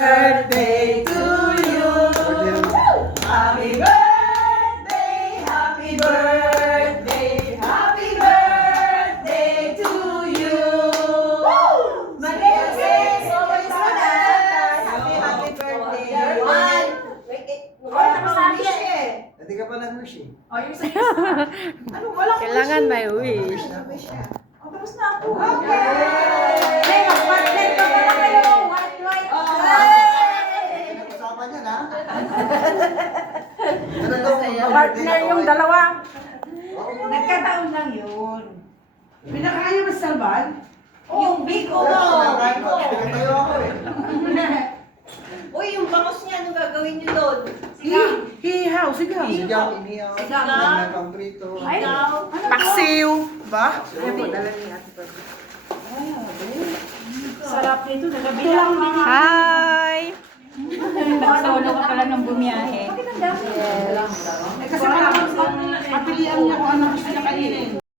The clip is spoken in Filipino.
Birthday to you. Happy birthday, happy birthday, happy birthday to you. Maligay, always happy birthday. One. Hindi ka pa nag-wish eh. Oh, yung sa ano, wala ko Kailangan wish. may wish. Oh, tapos na ako. Okay. Hey, mag-partner pa pala kayo. White. Pinag-usapan yan ha? Ano daw? Partner yung dalawa. Nagkataon lang yun. Pinakain mo sa Salvan? Yung biko mo. Pinatayo ako eh. Uy, yung bangos niya, anong gagawin niyo doon? Hihaw, sigaw. Sigaw, inihaw. Sigaw. May pamprito. Ikaw? Paksiw. Ba? Sarap nito, nagabilang din. Hi! Solo ka pala ng bumiyahe. Bakit ang dami